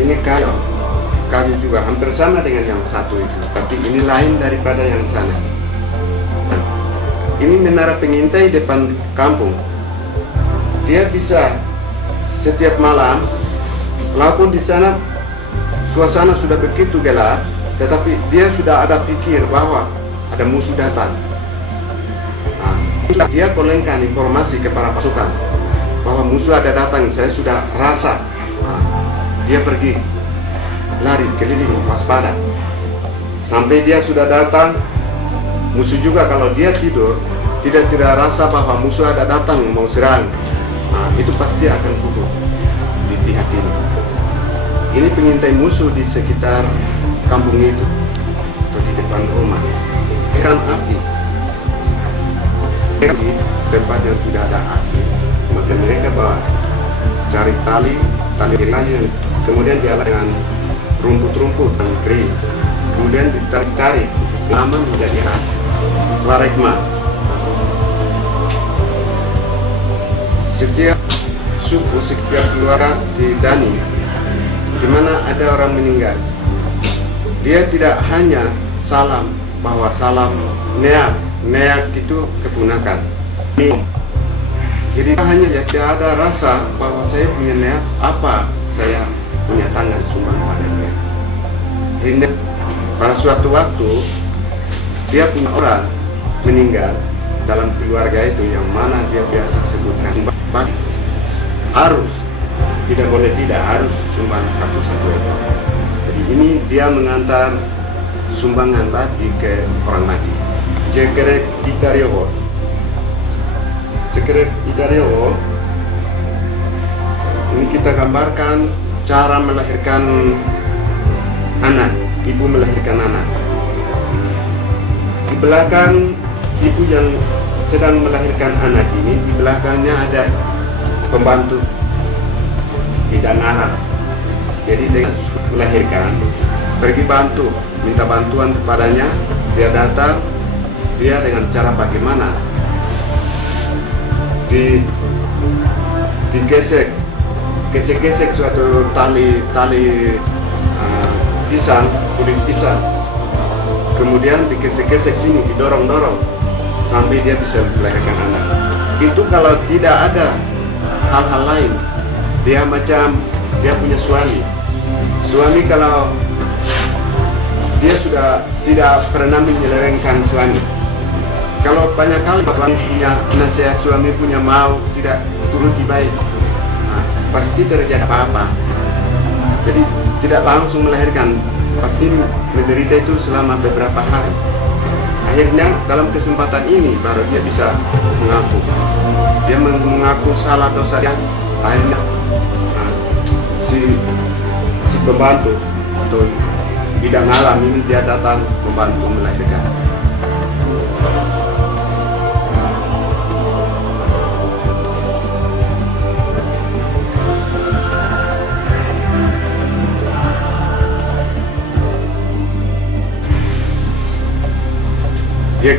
Ini kayu juga hampir sama dengan yang satu itu, tapi ini lain daripada yang sana. Ini menara pengintai depan kampung. Dia bisa setiap malam, walaupun di sana suasana sudah begitu gelap, tetapi dia sudah ada pikir bahwa ada musuh datang. Dia kolengkan informasi kepada pasukan bahwa musuh ada datang, saya sudah rasa. Dia pergi lari keliling waspada sampai dia sudah datang. Musuh juga kalau dia tidur tidak rasa bahwa musuh ada datang mau serang, itu pasti akan gugur di pihak ini. Ini pengintai musuh di sekitar kampung itu atau di depan rumah. Kan api di tempat yang tidak ada api, maka mereka bawa cari tali kayu, kemudian dialah dengan rumput-rumput dan kering, kemudian ditarik-tarik lama menjadi warekma. Setiap suku, setiap keluarga di Dani di mana ada orang meninggal, dia tidak hanya salam bahwa salam neak itu kepunakan. Jadi hanya tidak ada rasa bahwa saya punya niat apa, saya punya tangan sumbang pada dia. Jadi pada suatu waktu dia punya orang meninggal dalam keluarga itu yang mana dia biasa sebutkan harus, tidak boleh tidak, harus sumbang satu-satu ekor. Jadi ini dia mengantar sumbangan babi ke orang mati. Cekrek Idaryowo. Cekrek Idaryowo ini kita gambarkan cara melahirkan anak, ibu melahirkan anak. Di belakang ibu yang sedang melahirkan anak ini, di belakangnya ada pembantu bidan anak. Jadi dengan melahirkan, pergi bantu, minta bantuan kepadanya, dia datang, dia dengan cara bagaimana digesek suatu tali pisang, kulit pisang, kemudian digesek-gesek sini, didorong-dorong sampai dia bisa melahirkan anak. Itu kalau tidak ada hal-hal lain, dia punya suami kalau dia sudah tidak pernah menyelewengkan suami. Kalau banyak kali suami punya nasihat, suami punya mau tidak turuti baik, pasti terjadi apa-apa. Jadi tidak langsung melahirkan, pasti menderita itu selama beberapa hari. Akhirnya dalam kesempatan ini baru dia bisa mengaku. Dia mengaku salah dosa dia. Akhirnya si pembantu atau bidang alam ini dia datang membantu melahirkan.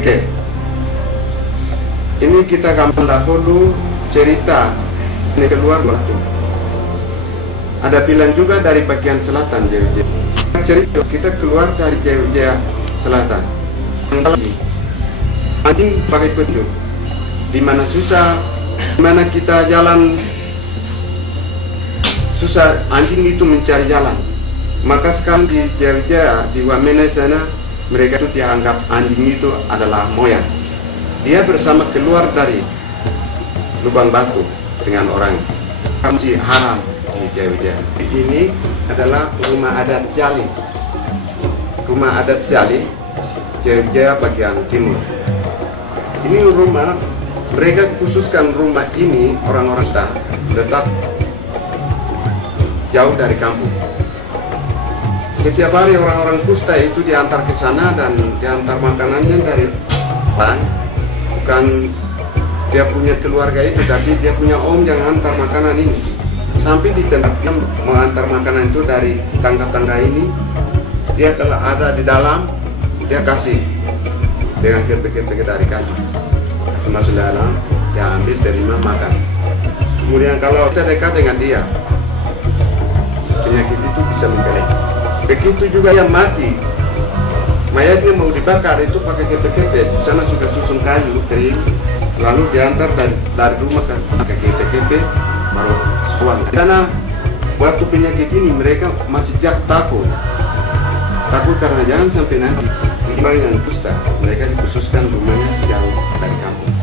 Oke, ini kita akan dahulu cerita ini keluar waktu. Ada pilihan juga dari bagian selatan Jaya. Cerita kita keluar dari Jaya Selatan. Anjing pakai petunjuk. Di mana susah, di mana kita jalan susah anjing itu mencari jalan. Maka sekarang di Jaya, di Wamena sana, mereka itu dianggap anjing itu adalah moyang. Dia bersama keluar dari lubang batu dengan orang masih haram di Jaya. Ini adalah rumah adat Jali. Rumah adat Jali, Jaya bagian timur. Ini rumah, mereka khususkan rumah ini orang-orang tetap jauh dari kampung. Setiap hari orang-orang Kusta itu diantar ke sana dan diantar makanannya dari orang. Bukan dia punya keluarga itu, tapi dia punya om yang antar makanan ini. Sampai di tempat dia mengantar makanan itu dari tangga-tangga ini, dia kalau ada di dalam, dia kasih dengan kepek-kepek dari kayu. Kasih masuk dalam, dia ambil, terima, makan. Kemudian kalau kita dekat dengan dia, penyakit itu bisa membelit. Begitu juga yang mati, mayatnya mau dibakar itu pakai kepek-kepek. Di sana sudah susun kayu kering, lalu diantar dari rumah ke kepek-kepek, baru buang. Karena waktu penyakit ini mereka masih takut karena jangan sampai nanti orang yang kusta, mereka dikhususkan rumahnya jauh dari kampung.